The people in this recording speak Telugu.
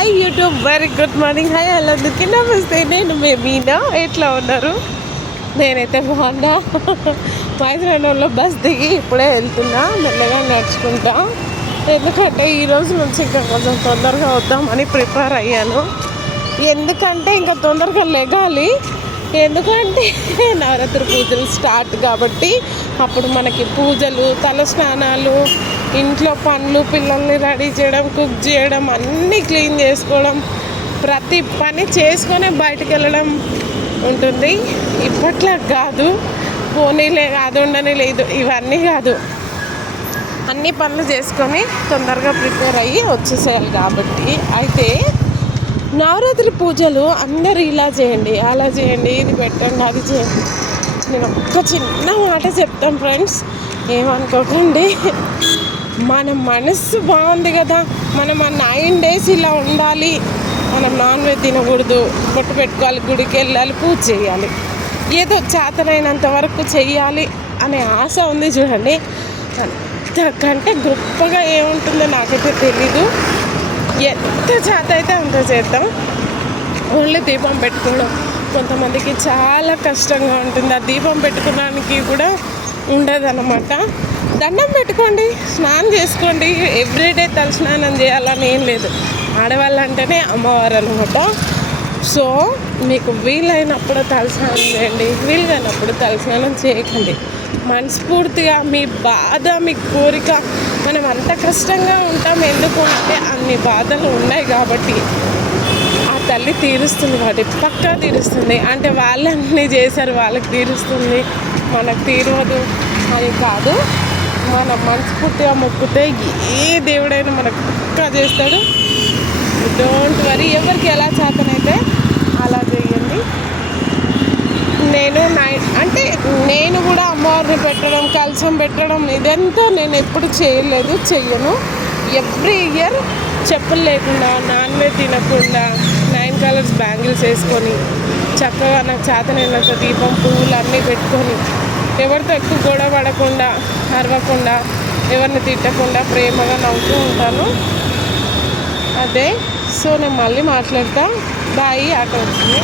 Hi YouTube, very good morning. Hi hello అందరికీ నమస్తే. నేను మీ మీనా. ఎట్లా ఉన్నారు? నేనైతే బాగున్నా. మైసూరులో బస్ దిగి ఇప్పుడే వెళ్తున్నా, మెల్లగా నడుచుకుంటా. ఎందుకంటే ఈరోజు నుంచి ఇంకా కొంచెం తొందరగా వద్దామని ప్రిపేర్ అయ్యాను. ఎందుకంటే ఇంకా తొందరగా లెగాలి. ఎందుకంటే నవరాత్రి పూజలు స్టార్ట్ కాబట్టి అప్పుడు మనకి పూజలు, తల స్నానాలు, ఇంట్లో పనులు, పిల్లల్ని రెడీ చేయడం, కుక్ చేయడం, అన్నీ క్లీన్ చేసుకోవడం, ప్రతి పని చేసుకొని బయటకు వెళ్ళడం ఉంటుంది. ఇప్పట్లా కాదు, పోనీలే కాదు ఉండని లేదు, ఇవన్నీ కాదు, అన్ని పనులు చేసుకొని తొందరగా ప్రిపేర్ అయ్యి వచ్చేసేయాలి. కాబట్టి అయితే నవరాత్రి పూజలు అందరూ ఇలా చేయండి, అలా చేయండి, ఇది పెట్టండి, అది చేయండి. నేను ఒక్క చిన్న మాట చెప్తాను ఫ్రెండ్స్, ఏమనుకోకండి. మన మనసు బాగుంది కదా, మనం ఆ 9 days ఇలా ఉండాలి, మనం నాన్ వెజ్ తినకూడదు, బొట్టు పెట్టుకోవాలి, గుడికి వెళ్ళాలి, పూజ చేయాలి, ఏదో చేతనైనంత వరకు చెయ్యాలి అనే ఆశ ఉంది చూడండి. అంతకంటే గొప్పగా ఏముంటుందో నాకైతే తెలీదు. ఎంత చేత అయితే అంత చేద్దాం. ఓన్లీ దీపం పెట్టుకోవడం కొంతమందికి చాలా కష్టంగా ఉంటుంది. ఆ దీపం పెట్టుకోవడానికి కూడా ఉండదు అన్నమాట. దండం పెట్టుకోండి, స్నానం చేసుకోండి. ఎవ్రీడే తల స్నానం చేయాలని ఏం లేదు. ఆడవాళ్ళు అంటేనే అమ్మవారు అనమాట. సో మీకు వీలైనప్పుడు తలస్నానం చేయండి, వీలైనప్పుడు తలస్నానం చేయకండి. మనస్ఫూర్తిగా మీ బాధ, మీ కోరిక, మనం అంత కష్టంగా ఉంటాం ఎందుకు అంటే అన్ని బాధలు ఉన్నాయి కాబట్టి ఆ తల్లి తీరుస్తుంది. కాబట్టి పక్కా తీరుస్తుంది. అంటే వాళ్ళన్నీ చేశారు, వాళ్ళకి తీరుస్తుంది, మనకు తీరవదు అని కాదు. మనం మనస్ఫూర్తిగా మొక్కితే ఏ దేవుడైనా మనకు పక్కా చేస్తాడు. Don't worry. ఎవరికి ఎలా చేతనైతే అలా చేయండి. నేను కూడా అమ్మవారిని పెట్టడం, కలశం పెట్టడం, ఇదంతా నేను ఎప్పుడు చేయలేదు, చెయ్యను. ఎవ్రీ ఇయర్ చెప్పులు లేకుండా, నాన్ వెజ్ తినకుండా, 9 colors బ్యాంగిల్స్ వేసుకొని చక్కగా నాకు చేతనైనంత దీపం, పువ్వులు అన్నీ పెట్టుకొని, ఎవరితో ఎక్కువ గొడవ పడకుండా, అరవకుండా, ఎవరిని తిట్టకుండా ప్రేమగా నవ్వుతూ ఉంటాను. అదే. సో నేను మళ్ళీ మాట్లాడతా. బాయ్. ఆట వచ్చింది.